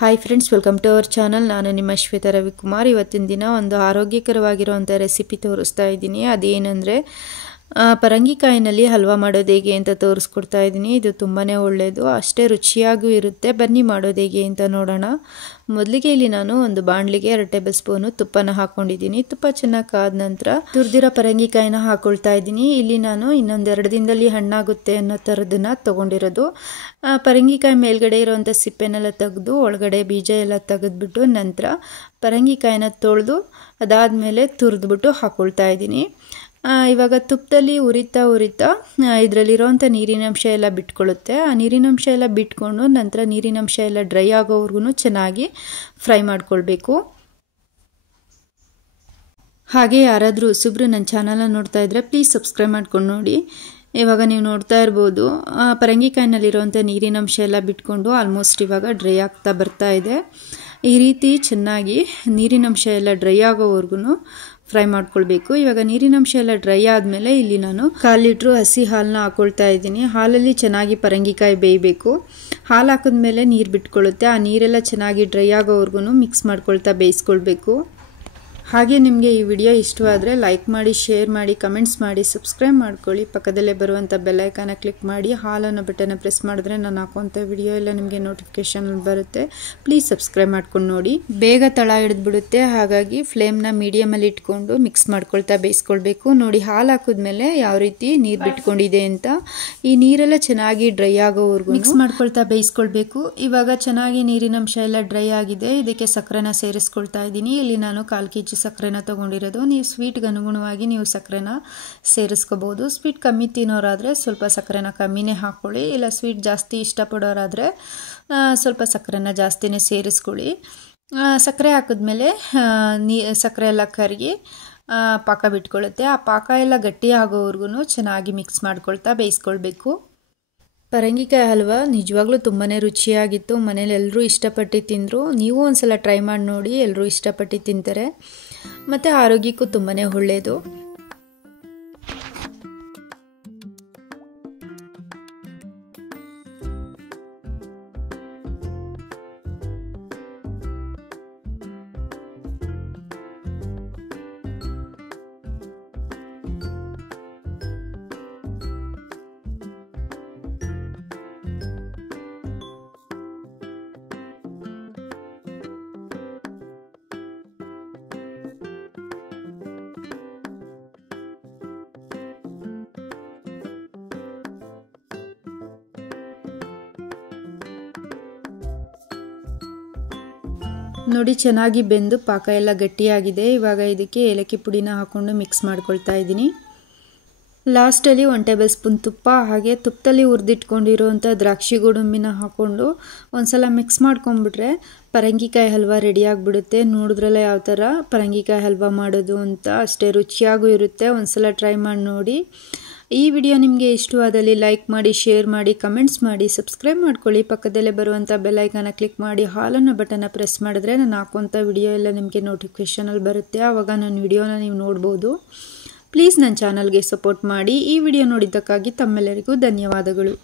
Hi friends, welcome to our channel. ನಾನು ನಿಮ್ಮ ಶ್ವೇತಾ ರವಿಕುಮಾರ್. ಇವತ್ತಿನ ದಿನ ಒಂದು ಆರೋಗ್ಯಕರವಾಗಿರುವಂಥ ರೆಸಿಪಿ ತೋರಿಸ್ತಾ ಇದ್ದೀನಿ. ಅದೇನೆಂದರೆ ಪರಂಗಿಕಾಯಿನಲ್ಲಿ ಹಲ್ವಾ ಮಾಡೋದು ಹೇಗೆ ಅಂತ ತೋರಿಸ್ಕೊಡ್ತಾ ಇದ್ದೀನಿ. ಇದು ತುಂಬಾ ಒಳ್ಳೆಯದು, ಅಷ್ಟೇ ರುಚಿಯಾಗೂ ಇರುತ್ತೆ. ಬನ್ನಿ ಮಾಡೋದು ಹೇಗೆ ಅಂತ ನೋಡೋಣ. ಮೊದಲಿಗೆ ಇಲ್ಲಿ ನಾನು ಒಂದು ಬಾಣಲಿಗೆ 2 ಟೇಬಲ್ ಸ್ಪೂನು ತುಪ್ಪನ ಹಾಕ್ಕೊಂಡಿದ್ದೀನಿ. ತುಪ್ಪ ಚೆನ್ನಾಗಿ ಕಾದ ನಂತರ ತುರಿದಿರೋ ಪರಂಗಿಕಾಯಿನ ಹಾಕ್ಕೊಳ್ತಾ ಇದ್ದೀನಿ. ಇಲ್ಲಿ ನಾನು ಇನ್ನೊಂದು 2 ದಿನದಲ್ಲಿ ಹಣ್ಣಾಗುತ್ತೆ ಅನ್ನೋ ಥರದನ್ನ ತೊಗೊಂಡಿರೋದು. ಪರಂಗಿಕಾಯಿ ಮೇಲ್ಗಡೆ ಇರೋವಂಥ ಸಿಪ್ಪೆನೆಲ್ಲ ತೆಗೆದು ಒಳಗಡೆ ಬೀಜ ಎಲ್ಲ ತೆಗೆದ್ಬಿಟ್ಟು ನಂತರ ಪರಂಗಿಕಾಯಿನ ತೊಳೆದು ಅದಾದಮೇಲೆ ತುರಿದ್ಬಿಟ್ಟು ಹಾಕ್ಕೊಳ್ತಾ ಇದ್ದೀನಿ. ಇವಾಗ ತುಪ್ಪದಲ್ಲಿ ಉರಿತಾ ಇದರಲ್ಲಿರೋವಂಥ ನೀರಿನಂಶ ಎಲ್ಲ ಬಿಟ್ಕೊಳ್ಳುತ್ತೆ. ಆ ನೀರಿನಂಶ ಎಲ್ಲ ಬಿಟ್ಕೊಂಡು ನಂತರ ನೀರಿನಂಶ ಎಲ್ಲ ಡ್ರೈ ಆಗೋವರೆಗೂ ಚೆನ್ನಾಗಿ ಫ್ರೈ ಮಾಡ್ಕೊಳ್ಬೇಕು. ಹಾಗೆ ಯಾರಾದರೂ ಹೊಸಬ್ರು ನನ್ನ ಚಾನಲ್ನ ನೋಡ್ತಾ ಇದ್ದರೆ ಪ್ಲೀಸ್ ಸಬ್ಸ್ಕ್ರೈಬ್ ಮಾಡ್ಕೊಂಡು ನೋಡಿ. ಇವಾಗ ನೀವು ನೋಡ್ತಾ ಇರ್ಬೋದು, ಪರಂಗಿಕಾಯಿನಲ್ಲಿರೋವಂಥ ನೀರಿನಂಶ ಎಲ್ಲ ಬಿಟ್ಕೊಂಡು ಆಲ್ಮೋಸ್ಟ್ ಇವಾಗ ಡ್ರೈ ಆಗ್ತಾ ಬರ್ತಾ ಇದೆ. ಈ ರೀತಿ ಚೆನ್ನಾಗಿ ನೀರಿನಂಶ ಎಲ್ಲ ಡ್ರೈ ಆಗೋವರೆಗೂ ಫ್ರೈ ಮಾಡ್ಕೊಳ್ಬೇಕು. ಇವಾಗ ನೀರಿನಂಶ ಎಲ್ಲ ಡ್ರೈ ಆದಮೇಲೆ ಇಲ್ಲಿ ನಾನು 1/4 ಲೀಟ್ರು ಹಸಿ ಹಾಲನ್ನ ಹಾಕ್ಕೊಳ್ತಾ ಇದ್ದೀನಿ. ಹಾಲಲ್ಲಿ ಚೆನ್ನಾಗಿ ಪರಂಗಿಕಾಯಿ ಬೇಯಬೇಕು. ಹಾಲು ಹಾಕಿದ್ಮೇಲೆ ನೀರು ಬಿಟ್ಕೊಳ್ಳುತ್ತೆ. ಆ ನೀರೆಲ್ಲ ಚೆನ್ನಾಗಿ ಡ್ರೈ ಆಗೋವರೆಗೂ ಮಿಕ್ಸ್ ಮಾಡ್ಕೊಳ್ತಾ ಬೇಯಿಸ್ಕೊಳ್ಬೇಕು. ಹಾಗೆ ನಿಮಗೆ ಈ ವಿಡಿಯೋ ಇಷ್ಟವಾದರೆ ಲೈಕ್ ಮಾಡಿ, ಶೇರ್ ಮಾಡಿ, ಕಮೆಂಟ್ಸ್ ಮಾಡಿ, ಸಬ್ಸ್ಕ್ರೈಬ್ ಮಾಡ್ಕೊಳ್ಳಿ. ಪಕ್ಕದಲ್ಲೇ ಬರುವಂಥ ಬೆಲ್ ಐಕಾನ ಕ್ಲಿಕ್ ಮಾಡಿ ಹಾಲನ್ನು ಬಟನ್ನ ಪ್ರೆಸ್ ಮಾಡಿದ್ರೆ ನಾನು ಹಾಕುವಂಥ ವಿಡಿಯೋ ಎಲ್ಲ ನಿಮಗೆ ನೋಟಿಫಿಕೇಶನ್ ಬರುತ್ತೆ. ಪ್ಲೀಸ್ ಸಬ್ಸ್ಕ್ರೈಬ್ ಮಾಡ್ಕೊಂಡು ನೋಡಿ. ಬೇಗ ತಳ ಹಿಡಿದ್ಬಿಡುತ್ತೆ. ಹಾಗಾಗಿ ಫ್ಲೇಮ್ನ ಮೀಡಿಯಮಲ್ಲಿ ಇಟ್ಕೊಂಡು ಮಿಕ್ಸ್ ಮಾಡ್ಕೊಳ್ತಾ ಬೇಯಿಸ್ಕೊಳ್ಬೇಕು. ನೋಡಿ, ಹಾಲು ಹಾಕಿದ್ಮೇಲೆ ಯಾವ ರೀತಿ ನೀರು ಬಿಟ್ಕೊಂಡಿದೆ ಅಂತ. ಈ ನೀರೆಲ್ಲ ಚೆನ್ನಾಗಿ ಡ್ರೈ ಆಗೋವರೆಗೂ ಮಿಕ್ಸ್ ಮಾಡ್ಕೊಳ್ತಾ ಬೇಯಿಸ್ಕೊಳ್ಬೇಕು. ಇವಾಗ ಚೆನ್ನಾಗಿ ನೀರಿನಂಶ ಎಲ್ಲ ಡ್ರೈ ಆಗಿದೆ. ಇದಕ್ಕೆ ಸಕ್ಕರೆನ ಸೇರಿಸ್ಕೊಳ್ತಾ ಇದ್ದೀನಿ. ಇಲ್ಲಿ ನಾನು 1/4 kg ಸಕ್ಕರೆನ ತೊಗೊಂಡಿರೋದು. ನೀವು ಸ್ವೀಟ್ಗೆ ಅನುಗುಣವಾಗಿ ನೀವು ಸಕ್ಕರೆನ ಸೇರಿಸ್ಕೋಬೋದು. ಸ್ವೀಟ್ ಕಮ್ಮಿ ತಿನ್ನೋರಾದರೆ ಸ್ವಲ್ಪ ಸಕ್ಕರೆನ ಕಮ್ಮಿನೇ ಹಾಕ್ಕೊಳ್ಳಿ. ಇಲ್ಲ ಸ್ವೀಟ್ ಜಾಸ್ತಿ ಇಷ್ಟಪಡೋರಾದರೆ ಸ್ವಲ್ಪ ಸಕ್ಕರೆನ ಜಾಸ್ತಿನೇ ಸೇರಿಸ್ಕೊಳ್ಳಿ. ಸಕ್ಕರೆ ಹಾಕಿದ್ಮೇಲೆ ಸಕ್ಕರೆ ಎಲ್ಲ ಕರಗಿ ಪಾಕ ಬಿಟ್ಕೊಳ್ಳುತ್ತೆ. ಆ ಪಾಕ ಎಲ್ಲ ಗಟ್ಟಿ ಆಗೋವರೆಗೂ ಚೆನ್ನಾಗಿ ಮಿಕ್ಸ್ ಮಾಡ್ಕೊಳ್ತಾ ಬೇಯಿಸ್ಕೊಳ್ಬೇಕು. ಪರಂಗಿಕಾಯಿ ಹಲ್ವಾ ನಿಜವಾಗ್ಲೂ ತುಂಬಾ ರುಚಿಯಾಗಿತ್ತು. ಮನೇಲಿ ಎಲ್ಲರೂ ಇಷ್ಟಪಟ್ಟು ತಿಂದರು. ನೀವು ಒಂದ್ಸಲ ಟ್ರೈ ಮಾಡಿ ನೋಡಿ, ಎಲ್ಲರೂ ಇಷ್ಟಪಟ್ಟು ತಿಂತಾರೆ ಮತ್ತು ಆರೋಗ್ಯಕ್ಕೂ ತುಂಬಾ ಒಳ್ಳೆಯದು. ನೋಡಿ, ಚೆನ್ನಾಗಿ ಬೆಂದು ಪಾಕ ಎಲ್ಲ ಗಟ್ಟಿಯಾಗಿದೆ. ಇವಾಗ ಇದಕ್ಕೆ ಏಲಕ್ಕಿ ಪುಡಿನ ಹಾಕ್ಕೊಂಡು ಮಿಕ್ಸ್ ಮಾಡ್ಕೊಳ್ತಾ ಇದ್ದೀನಿ. ಲಾಸ್ಟಲ್ಲಿ 1 ಟೇಬಲ್ ಸ್ಪೂನ್ ತುಪ್ಪ, ಹಾಗೆ ತುಪ್ಪದಲ್ಲಿ ಹುರಿದಿಟ್ಕೊಂಡಿರುವಂಥ ದ್ರಾಕ್ಷಿ ಗೋಡಂಬಿನ ಹಾಕ್ಕೊಂಡು ಒಂದ್ಸಲ ಮಿಕ್ಸ್ ಮಾಡ್ಕೊಂಡ್ಬಿಟ್ರೆ ಪರಂಗಿಕಾಯಿ ಹಲ್ವಾ ರೆಡಿ ಆಗಿಬಿಡುತ್ತೆ. ನೋಡಿದ್ರಲ್ಲ ಯಾವ ಥರ ಪರಂಗಿಕಾಯಿ ಹಲ್ವಾ ಮಾಡೋದು ಅಂತ. ಅಷ್ಟೇ ರುಚಿಯಾಗೂ ಇರುತ್ತೆ. ಒಂದ್ಸಲ ಟ್ರೈ ಮಾಡಿ ನೋಡಿ. ಈ ವಿಡಿಯೋ ನಿಮಗೆ ಇಷ್ಟವಾದಲ್ಲಿ ಲೈಕ್ ಮಾಡಿ, ಶೇರ್ ಮಾಡಿ, ಕಮೆಂಟ್ಸ್ ಮಾಡಿ, ಸಬ್ಸ್ಕ್ರೈಬ್ ಮಾಡ್ಕೊಳ್ಳಿ. ಪಕ್ಕದಲ್ಲೇ ಬರುವಂಥ ಬೆಲ್ ಐಕಾನ ಕ್ಲಿಕ್ ಮಾಡಿ ಹಾಲನ್ನು ಬಟನ್ನ ಪ್ರೆಸ್ ಮಾಡಿದ್ರೆ ನಾನು ಹಾಕುವಂಥ ವಿಡಿಯೋ ಎಲ್ಲ ನಿಮಗೆ ನೋಟಿಫಿಕೇಷನಲ್ಲಿ ಬರುತ್ತೆ. ಆವಾಗ ನನ್ನ ವಿಡಿಯೋನ ನೀವು ನೋಡ್ಬೋದು. ಪ್ಲೀಸ್ ನನ್ನ ಚಾನಲ್ಗೆ ಸಪೋರ್ಟ್ ಮಾಡಿ. ಈ ವಿಡಿಯೋ ನೋಡಿದ್ದಕ್ಕಾಗಿ ತಮ್ಮೆಲ್ಲರಿಗೂ ಧನ್ಯವಾದಗಳು.